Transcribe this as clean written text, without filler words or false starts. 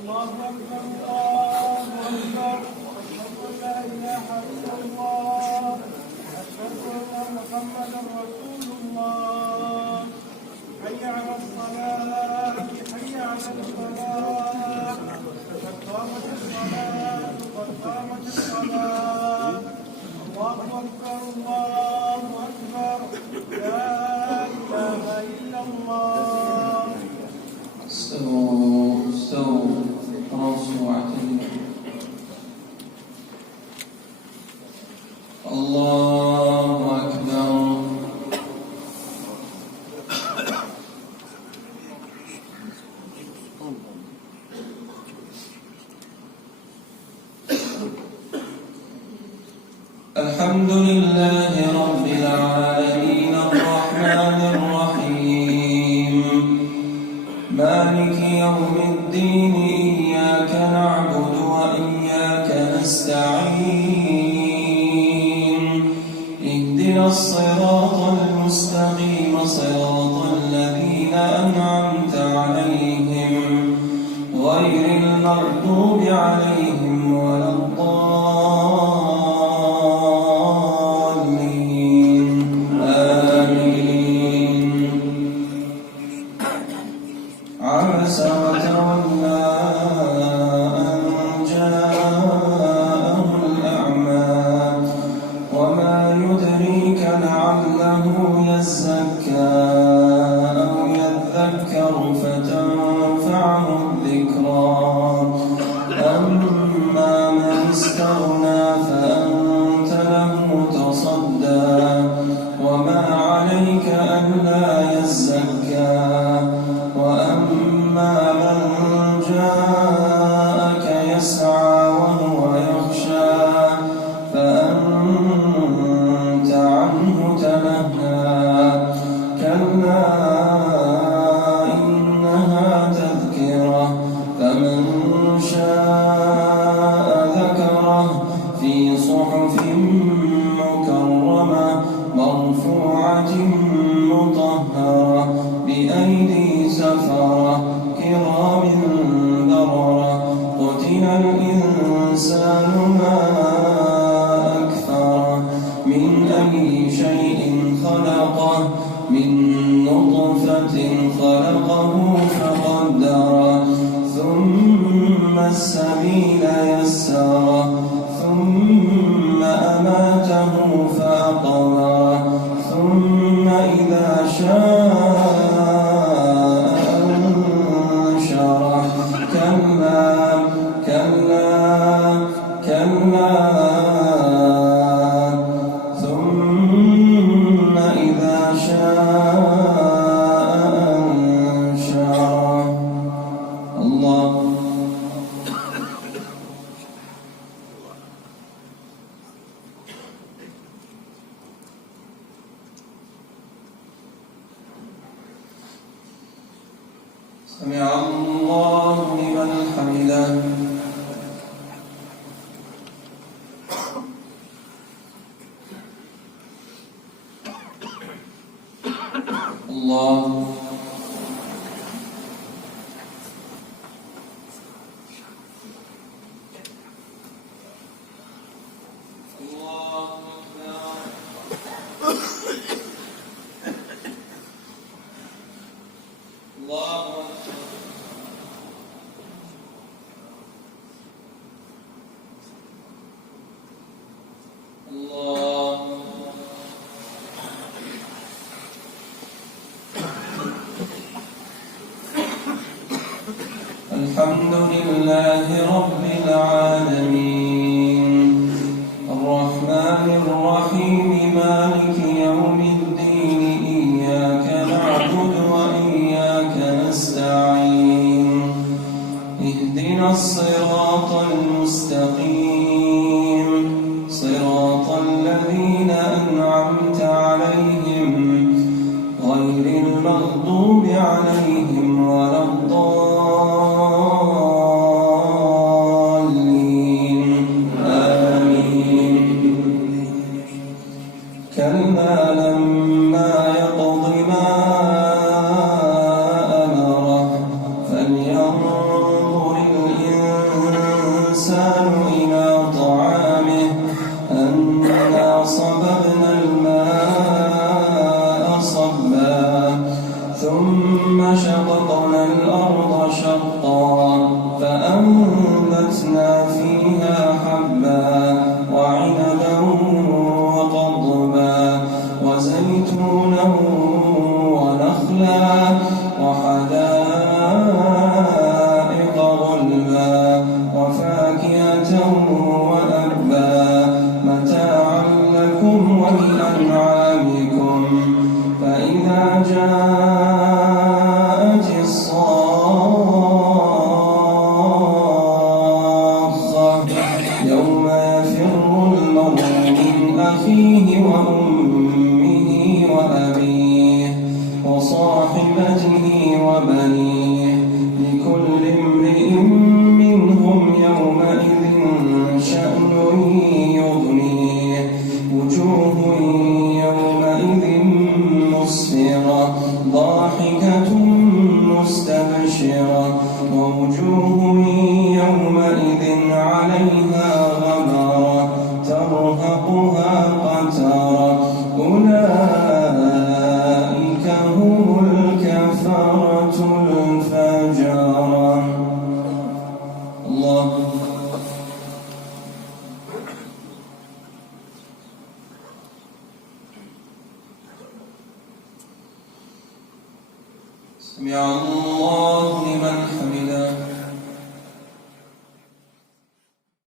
الله أكبر الله أكبر أشهد أن لا إله إلا الله أشهد أن محمدا رسول الله حي على الصلاة حي على الفلاح قد قامت الصلاة قد قامت الصلاة الله أكبر الله أكبر لا إله إلا الله. استووا تراصوا واعتدلوا. الله أكبر. الحمد لله رب العالمين الرحمن الرحيم مالك يوم الدين إياك نعبد وإياك نستعين اهدنا الصراط المستقيم صراط الذين أنعمت عليهم غير المغضوب عليهم ولا الضالين آمين. عبس وتولى أن جاءه الأعمى وما يدريك لعله يزكى أو يذكر فتنفعه الذكرى أما من استغنى فأنت له تصدى وما عليك ألا يزكى وأما من جاءك يسعى وهو يخشى فأنت عنه تلهى كلا إنها تذكرة فمن شاء ذكره في صحف مكرمة مرفوعة مطهرة بأيدي سفرة كرام بررة قتل الإنسان ما أكفره من أي شيء خلقه من نطفة خلقه فقدره ثم السبيل يسره ثم أماته فأقبره ثم إذا شاء أنشره كلا ثم إذا شاء أنشره. الله سمع الله لمن حمده. الله الحمد لله رب العالمين الرحمن الرحيم مالك يوم الدين إياك نعبد وإياك نستعين اهدنا الصراط المستقيم صراط الذين أنعمت عليهم غير المغضوب عليهم ولا الضالين آمين. كلا لما يقض ما أمره فلينظر شقا فأنبتنا فيها حبا وعنبا وقضبا وزيتونا ونخلا وحدائق غلبا وفاكهة وأبا متاعا لكم ولأنعامكم فإذا جاءت الصاخة يوم يفر المرء من أخيه وأمه وأبيه وصاحبته وبنيه لكل امرئ منهم يومئذ شأن يغنيه وجوه يومئذ مسفرة ضاحكة مستبشرة ووجوه يومئذ عليها غبرة ترهقها قترة أولئك هم الكفرة الفجرة. الله. سمع الله لمن